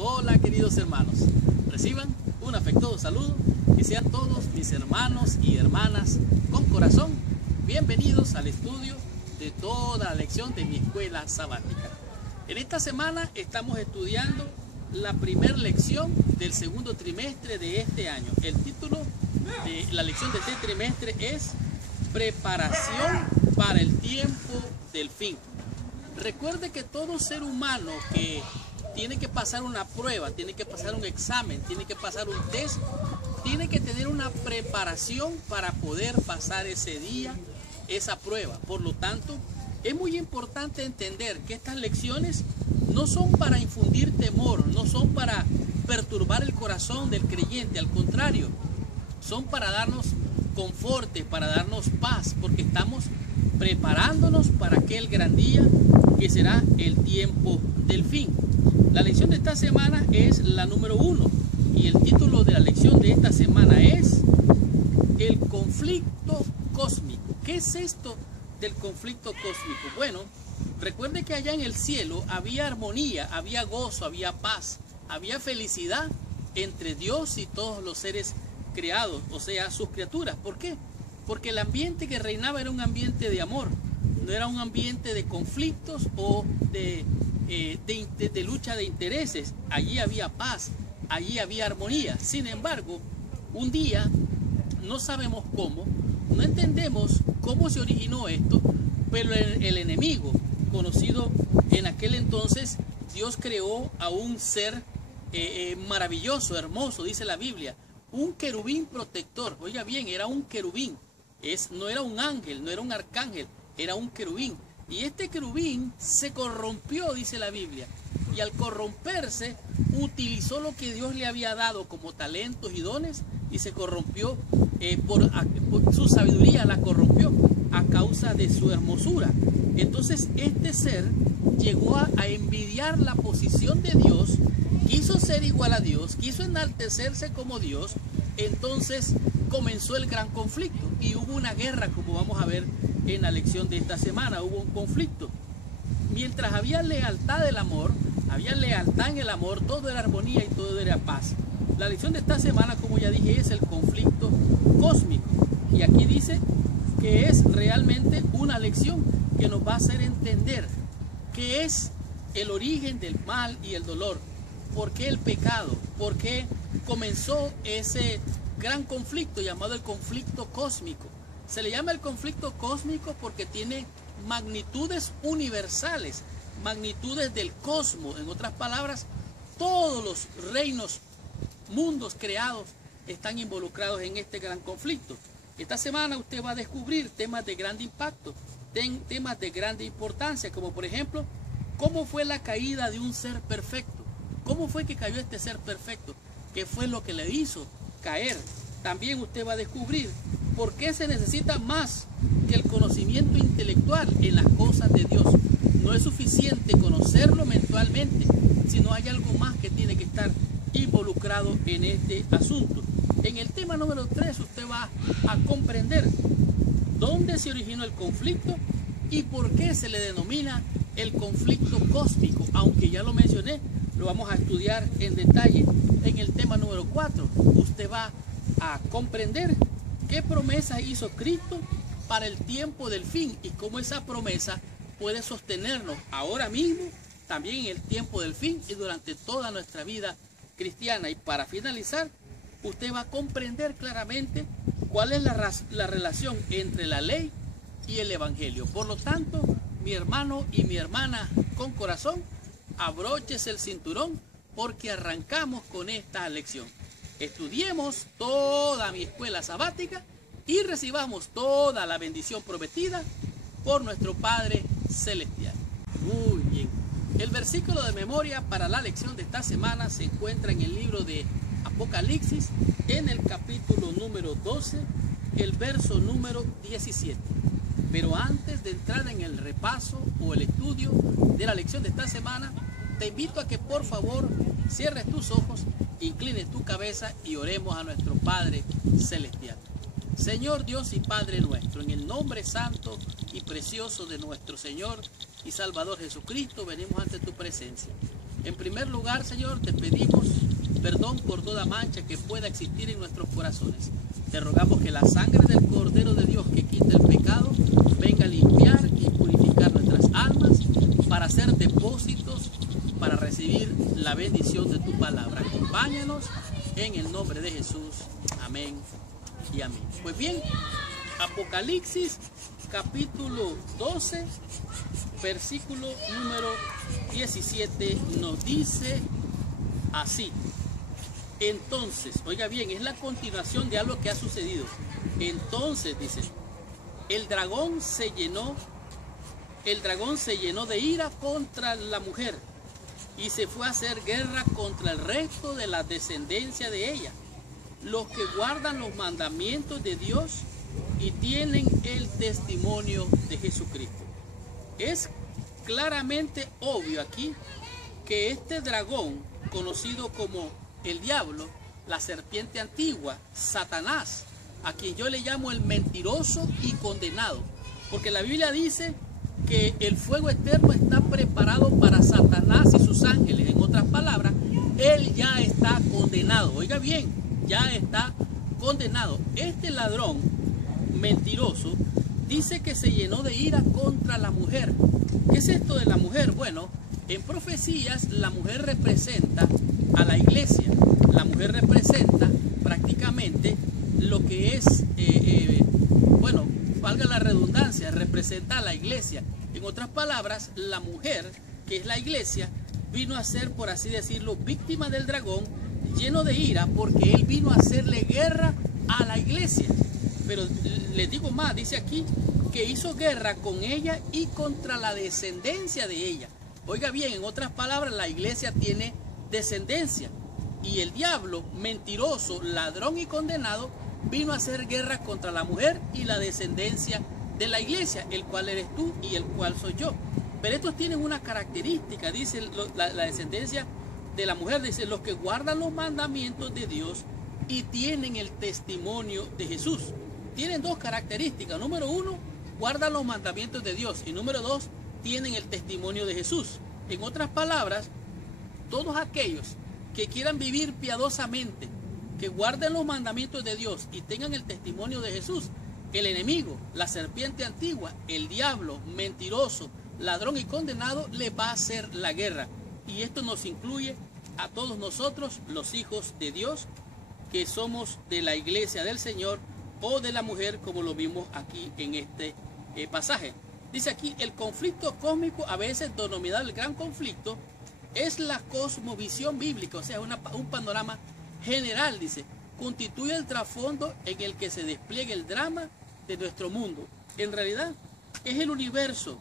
Hola queridos hermanos, reciban un afectuoso saludo y sean todos mis hermanos y hermanas con corazón bienvenidos al estudio de toda la lección de mi escuela sabática. En esta semana estamos estudiando la primera lección del segundo trimestre de este año. El título de la lección de este trimestre es Preparación para el tiempo del fin. Recuerde que todo ser humano que tiene que pasar una prueba, tiene que pasar un examen, tiene que pasar un test, tiene que tener una preparación para poder pasar ese día, esa prueba. Por lo tanto, es muy importante entender que estas lecciones no son para infundir temor, no son para perturbar el corazón del creyente, al contrario, son para darnos confort, para darnos paz, porque estamos preparándonos para aquel gran día que será el tiempo del fin. La lección de esta semana es la número 1 y el título de la lección de esta semana es el conflicto cósmico. ¿Qué es esto del conflicto cósmico? Bueno, recuerde que allá en el cielo había armonía, había gozo, había paz, había felicidad entre Dios y todos los seres creados, o sea, sus criaturas. ¿Por qué? Porque el ambiente que reinaba era un ambiente de amor, no era un ambiente de conflictos o de lucha de intereses. Allí había paz, allí había armonía. Sin embargo, un día, no sabemos cómo, no entendemos cómo se originó esto, pero el enemigo, conocido en aquel entonces, Dios creó a un ser maravilloso, hermoso, dice la Biblia, un querubín protector. Oiga bien, era un querubín, no era un ángel, no era un arcángel, era un querubín. Y este querubín se corrompió, dice la Biblia, y al corromperse utilizó lo que Dios le había dado como talentos y dones y se corrompió, por su sabiduría la corrompió a causa de su hermosura. Entonces este ser llegó a envidiar la posición de Dios, quiso ser igual a Dios, quiso enaltecerse como Dios. Entonces comenzó el gran conflicto y hubo una guerra, como vamos a ver en la lección de esta semana. Hubo un conflicto. Mientras había lealtad del amor, había lealtad en el amor, todo era armonía y todo era paz. La lección de esta semana, como ya dije, es el conflicto cósmico. Y aquí dice que es realmente una lección que nos va a hacer entender qué es el origen del mal y el dolor. ¿Por qué el pecado? ¿Por qué comenzó ese gran conflicto llamado el conflicto cósmico? Se le llama el conflicto cósmico porque tiene magnitudes universales, magnitudes del cosmos. En otras palabras, todos los reinos, mundos creados están involucrados en este gran conflicto. Esta semana usted va a descubrir temas de gran impacto, temas de grande importancia, como por ejemplo, ¿cómo fue la caída de un ser perfecto? ¿Cómo fue que cayó este ser perfecto? ¿Qué fue lo que le hizo caer? También usted va a descubrir por qué se necesita más que el conocimiento intelectual en las cosas de Dios. No es suficiente conocerlo mentalmente, sino hay algo más que tiene que estar involucrado en este asunto. En el tema número 3 usted va a comprender dónde se originó el conflicto y por qué se le denomina el conflicto cósmico. Aunque ya lo mencioné, lo vamos a estudiar en detalle en el tema número 4. Usted va a comprender qué promesa hizo Cristo para el tiempo del fin y cómo esa promesa puede sostenernos ahora mismo, también en el tiempo del fin y durante toda nuestra vida cristiana. Y para finalizar, usted va a comprender claramente cuál es la relación entre la ley y el evangelio. Por lo tanto, mi hermano y mi hermana con corazón, abróchese el cinturón porque arrancamos con esta lección. Estudiemos toda mi escuela sabática y recibamos toda la bendición prometida por nuestro Padre Celestial. Muy bien. El versículo de memoria para la lección de esta semana se encuentra en el libro de Apocalipsis, en el capítulo número 12, el verso número 17. Pero antes de entrar en el repaso o el estudio de la lección de esta semana, te invito a que por favor cierres tus ojos, inclines tu cabeza y oremos a nuestro Padre Celestial. Señor Dios y Padre nuestro, en el nombre santo y precioso de nuestro Señor y Salvador Jesucristo, venimos ante tu presencia. En primer lugar, Señor, te pedimos perdón por toda mancha que pueda existir en nuestros corazones. Te rogamos que la sangre del Cordero de Dios que quita el pecado venga a limpiar y purificar nuestras almas para hacer depósitos para recibir la bendición de tu palabra. Acompáñanos en el nombre de Jesús. Amén y amén. Pues bien, Apocalipsis capítulo 12, versículo número 17 nos dice así. Entonces, oiga bien, es la continuación de algo que ha sucedido. Entonces dice, el dragón se llenó de ira contra la mujer y se fue a hacer guerra contra el resto de la descendencia de ella, los que guardan los mandamientos de Dios y tienen el testimonio de Jesucristo. Es claramente obvio aquí que este dragón, conocido como el diablo, la serpiente antigua, Satanás, a quien yo le llamo el mentiroso y condenado, porque la Biblia dice que el fuego eterno está preparado para Satanás y sus ángeles. En otras palabras, él ya está condenado. Oiga bien, ya está condenado. Este ladrón mentiroso dice que se llenó de ira contra la mujer. ¿Qué es esto de la mujer? Bueno, en profecías la mujer representa a la iglesia. La mujer representa prácticamente lo que es, bueno, valga la redundancia, representa a la iglesia. En otras palabras, la mujer, que es la iglesia, vino a ser, por así decirlo, víctima del dragón, lleno de ira, porque él vino a hacerle guerra a la iglesia. Pero les digo más, dice aquí que hizo guerra con ella y contra la descendencia de ella. Oiga bien, en otras palabras, la iglesia tiene descendencia y el diablo, mentiroso, ladrón y condenado, vino a hacer guerra contra la mujer y la descendencia de la iglesia, el cual eres tú y el cual soy yo. Pero estos tienen una característica, dice la descendencia de la mujer, dice los que guardan los mandamientos de Dios y tienen el testimonio de Jesús. Tienen dos características. Número uno, guardan los mandamientos de Dios. Y número dos, tienen el testimonio de Jesús. En otras palabras, todos aquellos que quieran vivir piadosamente, que guarden los mandamientos de Dios y tengan el testimonio de Jesús, el enemigo, la serpiente antigua, el diablo, mentiroso, ladrón y condenado, le va a hacer la guerra. Y esto nos incluye a todos nosotros, los hijos de Dios, que somos de la iglesia del Señor o de la mujer, como lo vimos aquí en este pasaje. Dice aquí, el conflicto cósmico, a veces denominado el gran conflicto, es la cosmovisión bíblica, o sea, un panorama general, dice, constituye el trasfondo en el que se despliega el drama de nuestro mundo. En realidad, es el universo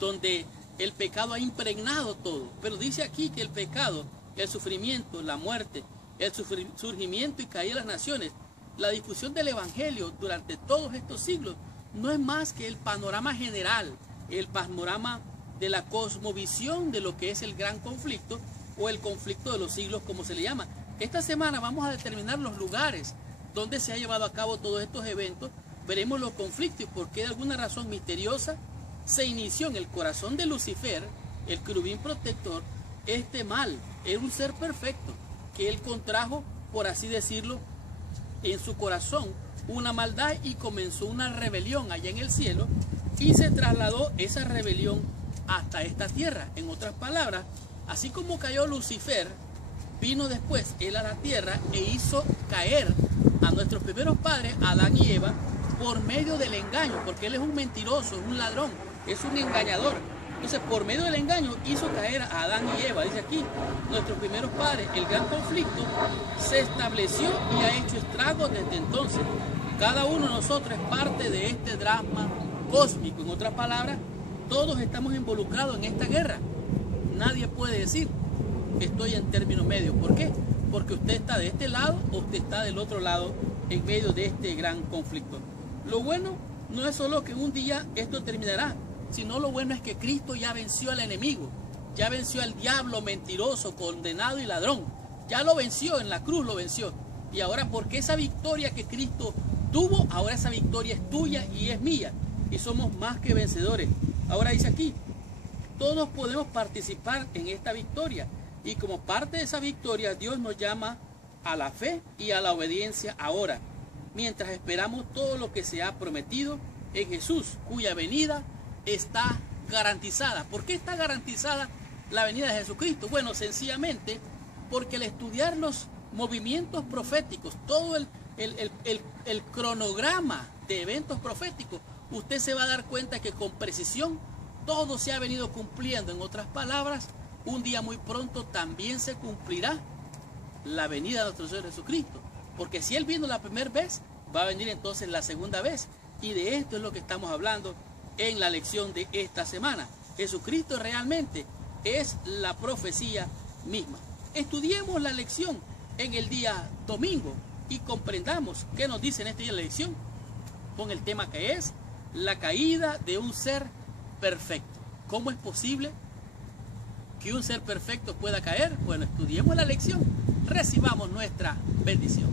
donde el pecado ha impregnado todo, pero dice aquí que el pecado, el sufrimiento, la muerte, el surgimiento y caída de las naciones, la difusión del evangelio durante todos estos siglos, no es más que el panorama general, el panorama de la cosmovisión de lo que es el gran conflicto o el conflicto de los siglos, como se le llama. Esta semana vamos a determinar los lugares donde se ha llevado a cabo todos estos eventos. Veremos los conflictos y por qué de alguna razón misteriosa se inició en el corazón de Lucifer, el querubín protector, este mal. Era un ser perfecto que él contrajo, por así decirlo, en su corazón una maldad y comenzó una rebelión allá en el cielo y se trasladó esa rebelión hasta esta tierra. En otras palabras, así como cayó Lucifer, vino después él a la tierra e hizo caer a nuestros primeros padres, Adán y Eva, por medio del engaño, porque él es un mentiroso, es un ladrón, es un engañador. Entonces, por medio del engaño hizo caer a Adán y Eva. Dice aquí, nuestros primeros padres. El gran conflicto se estableció y ha hecho estragos desde entonces. Cada uno de nosotros es parte de este drama cósmico. En otras palabras, todos estamos involucrados en esta guerra. Nadie puede decir, estoy en término medio. ¿Por qué? Porque usted está de este lado o usted está del otro lado en medio de este gran conflicto. Lo bueno no es solo que un día esto terminará, sino lo bueno es que Cristo ya venció al enemigo, ya venció al diablo mentiroso, condenado y ladrón. Ya lo venció, en la cruz lo venció. Y ahora, porque esa victoria que Cristo tuvo, ahora esa victoria es tuya y es mía. Y somos más que vencedores. Ahora dice aquí, todos podemos participar en esta victoria. Y como parte de esa victoria, Dios nos llama a la fe y a la obediencia ahora, mientras esperamos todo lo que se ha prometido en Jesús, cuya venida está garantizada. ¿Por qué está garantizada la venida de Jesucristo? Bueno, sencillamente porque al estudiar los movimientos proféticos, todo el cronograma de eventos proféticos, usted se va a dar cuenta que con precisión todo se ha venido cumpliendo. En otras palabras, un día muy pronto también se cumplirá la venida de nuestro Señor Jesucristo. Porque si Él vino la primera vez, va a venir entonces la segunda vez. Y de esto es lo que estamos hablando en la lección de esta semana. Jesucristo realmente es la profecía misma. Estudiemos la lección en el día domingo y comprendamos qué nos dice en este día la lección con el tema que es la caída de un ser perfecto. ¿Cómo es posible que un ser perfecto pueda caer? Bueno, estudiemos la lección, recibamos nuestra bendición.